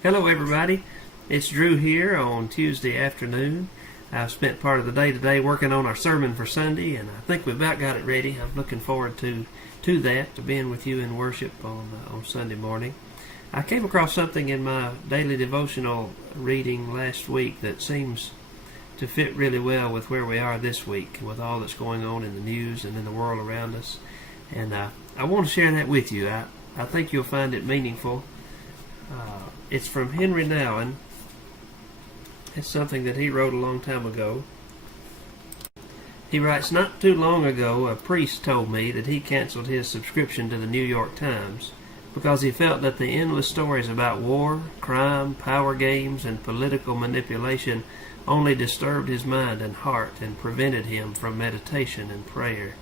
Hello everybody, it's Drew here on Tuesday afternoon. I've spent part of the day today working on our sermon for Sunday, and I think we've about got it ready. I'm looking forward to that, to being with you in worship on Sunday morning. I came across something in my daily devotional reading last week that seems to fit really well with where we are this week, with all that's going on in the news and in the world around us. And I want to share that with you. I think you'll find it meaningful. It's from Henry Nouwen. It's something that he wrote a long time ago. He writes, "Not too long ago, a priest told me that he canceled his subscription to the New York Times because he felt that the endless stories about war, crime, power games, and political manipulation only disturbed his mind and heart and prevented him from meditation and prayer.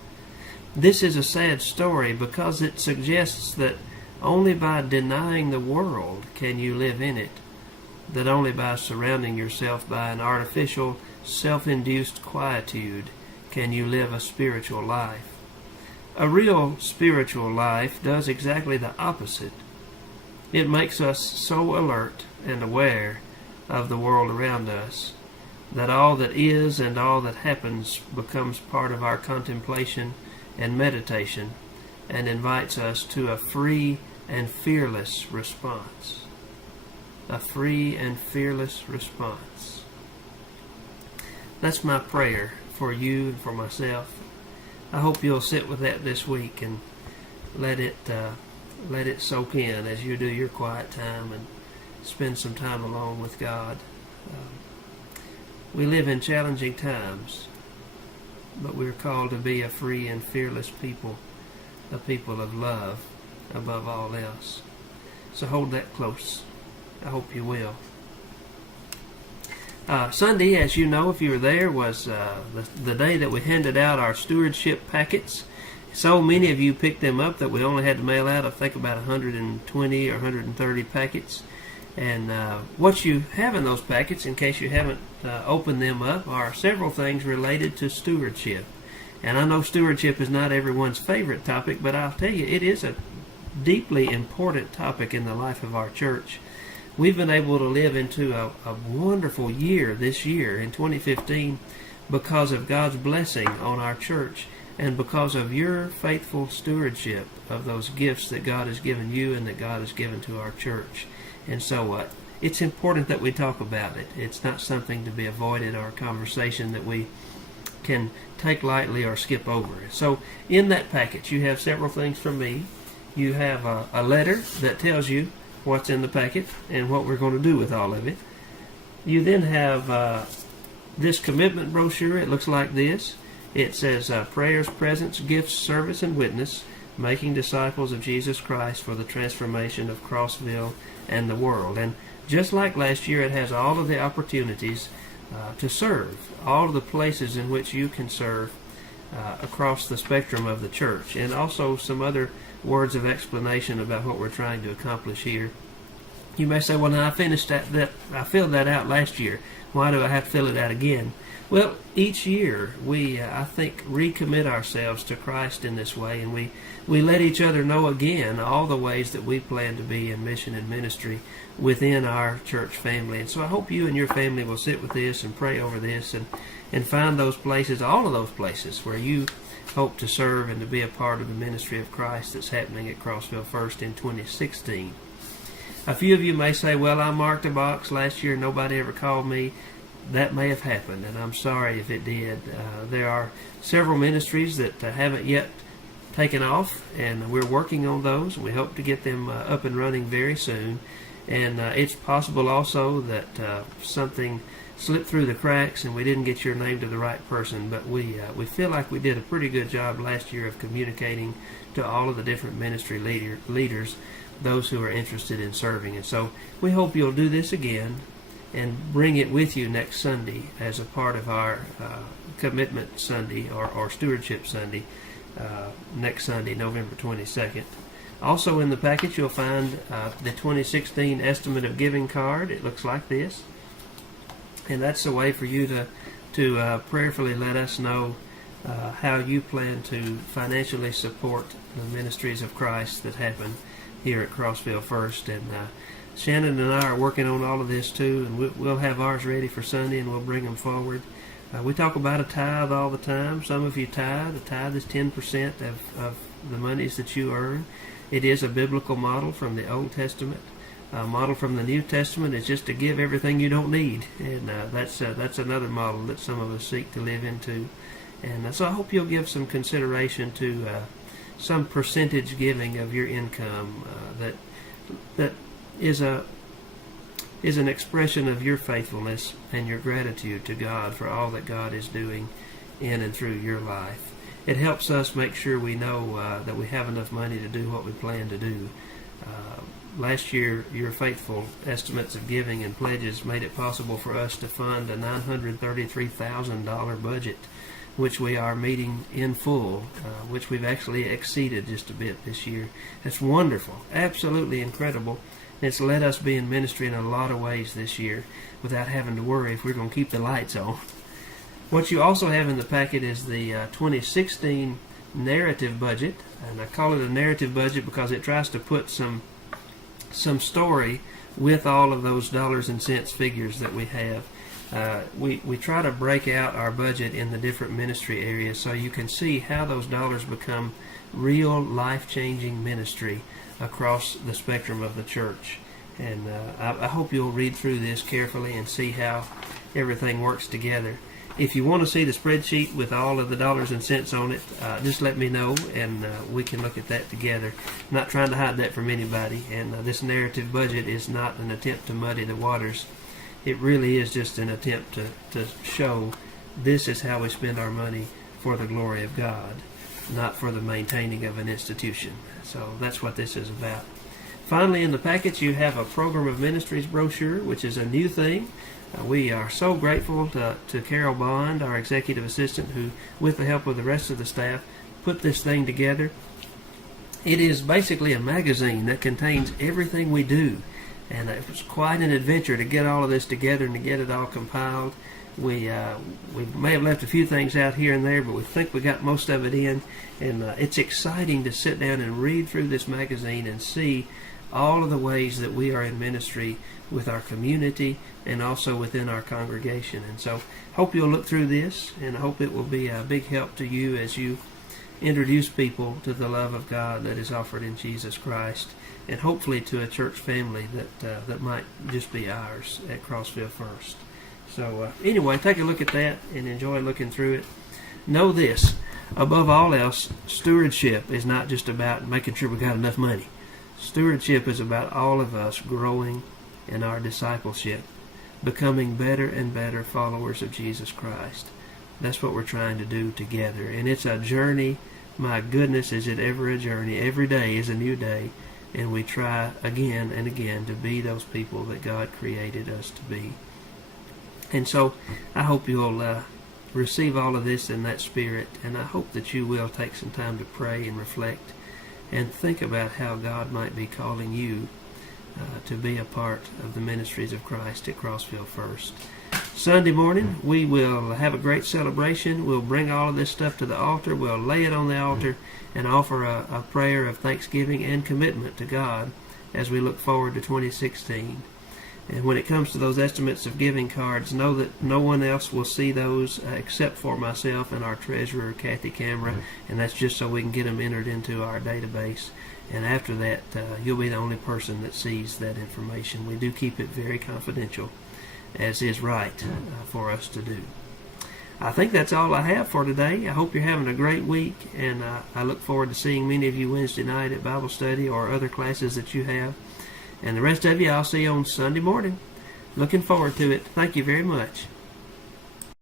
This is a sad story because it suggests that only by denying the world can you live in it, that only by surrounding yourself by an artificial, self-induced quietude can you live a spiritual life. A real spiritual life does exactly the opposite. It makes us so alert and aware of the world around us that all that is and all that happens becomes part of our contemplation and meditation, and invites us to a free and fearless response. A free and fearless response." That's my prayer for you and for myself. I hope you'll sit with that this week and let it soak in as you do your quiet time and spend some time alone with God. We live in challenging times, but we're called to be a free and fearless people, a people of love above all else. So hold that close. I hope you will. Sunday, as you know, if you were there, was the day that we handed out our stewardship packets. So many of you picked them up that we only had to mail out, I think, about 120 or 130 packets. And what you have in those packets, in case you haven't opened them up, are several things related to stewardship. And I know stewardship is not everyone's favorite topic, but I'll tell you, it is a deeply important topic in the life of our church. We've been able to live into a wonderful year this year in 2015 because of God's blessing on our church and because of your faithful stewardship of those gifts that God has given you and that God has given to our church. And so it's important that we talk about it. It's not something to be avoided or a conversation that we can take lightly or skip over. So in that package you have several things from me. You have a letter that tells you what's in the packet and what we're going to do with all of it. You then have this commitment brochure. It looks like this. It says prayers, presence, gifts, service, and witness, making disciples of Jesus Christ for the transformation of Crossville and the world. And just like last year, it has all of the opportunities to serve, all of the places in which you can serve across the spectrum of the church, and also some other words of explanation about what we're trying to accomplish here. You may say, well, now I filled that out last year. Why do I have to fill it out again? Well, each year we, I think, recommit ourselves to Christ in this way, and we let each other know again all the ways that we plan to be in mission and ministry within our church family. And so I hope you and your family will sit with this and pray over this and find those places, all of those places, where you hope to serve and to be a part of the ministry of Christ that's happening at Crossville First in 2016. A few of you may say, well, I marked a box last year, nobody ever called me. That may have happened, and I'm sorry if it did. There are several ministries that haven't yet taken off, and we're working on those. We hope to get them up and running very soon. And it's possible also that something slipped through the cracks and we didn't get your name to the right person, but we feel like we did a pretty good job last year of communicating to all of the different ministry leaders, those who are interested in serving. And so we hope you'll do this again and bring it with you next Sunday as a part of our Commitment Sunday or Stewardship Sunday next Sunday, November 22nd. Also in the package you'll find the 2016 Estimate of Giving card. It looks like this. And that's a way for you to prayerfully let us know how you plan to financially support the ministries of Christ that happen here at Crossville First. And Shannon and I are working on all of this too, and we'll have ours ready for Sunday, and we'll bring them forward. We talk about a tithe all the time. Some of you tithe. A tithe is 10% of the monies that you earn. It is a biblical model from the Old Testament. A model from the New Testament is just to give everything you don't need, and that's another model that some of us seek to live into. And so I hope you'll give some consideration to some percentage giving of your income that is an expression of your faithfulness and your gratitude to God for all that God is doing in and through your life. It helps us make sure we know that we have enough money to do what we plan to do. Last year, your faithful estimates of giving and pledges made it possible for us to fund a $933,000 budget, which we are meeting in full, which we've actually exceeded just a bit this year. It's wonderful, absolutely incredible. It's let us be in ministry in a lot of ways this year without having to worry if we're going to keep the lights on. What you also have in the packet is the 2016 narrative budget, and I call it a narrative budget because it tries to put some story with all of those dollars and cents figures that we have. We try to break out our budget in the different ministry areas so you can see how those dollars become real life-changing ministry across the spectrum of the church. And I hope you'll read through this carefully and see how everything works together. If you want to see the spreadsheet with all of the dollars and cents on it, just let me know, and we can look at that together. I'm not trying to hide that from anybody, and this narrative budget is not an attempt to muddy the waters. It really is just an attempt to show this is how we spend our money for the glory of God, not for the maintaining of an institution. So that's what this is about. Finally, in the package, you have a Program of Ministries brochure, which is a new thing. We are so grateful to Carol Bond, our executive assistant, who, with the help of the rest of the staff, put this thing together. It is basically a magazine that contains everything we do, and it was quite an adventure to get all of this together and to get it all compiled. We may have left a few things out here and there, but we think we got most of it in, and it's exciting to sit down and read through this magazine and see all of the ways that we are in ministry with our community and also within our congregation. And so hope you'll look through this, and I hope it will be a big help to you as you introduce people to the love of God that is offered in Jesus Christ, and hopefully to a church family that might just be ours at Crossville First. So anyway, take a look at that and enjoy looking through it. Know this, above all else, stewardship is not just about making sure we got enough money. Stewardship is about all of us growing in our discipleship, becoming better and better followers of Jesus Christ. That's what we're trying to do together. And it's a journey. My goodness, is it ever a journey. Every day is a new day. And we try again and again to be those people that God created us to be. And so I hope you'll receive all of this in that spirit. And I hope that you will take some time to pray and reflect and think about how God might be calling you to be a part of the ministries of Christ at Crossville First. Sunday morning, we will have a great celebration. We'll bring all of this stuff to the altar. We'll lay it on the altar and offer a prayer of thanksgiving and commitment to God as we look forward to 2016. And when it comes to those estimates of giving cards, know that no one else will see those except for myself and our treasurer, Kathy Camera, and that's just so we can get them entered into our database. And after that, you'll be the only person that sees that information. We do keep it very confidential, as is right for us to do. I think that's all I have for today. I hope you're having a great week, and I look forward to seeing many of you Wednesday night at Bible study or other classes that you have. And the rest of you, I'll see you on Sunday morning. Looking forward to it. Thank you very much.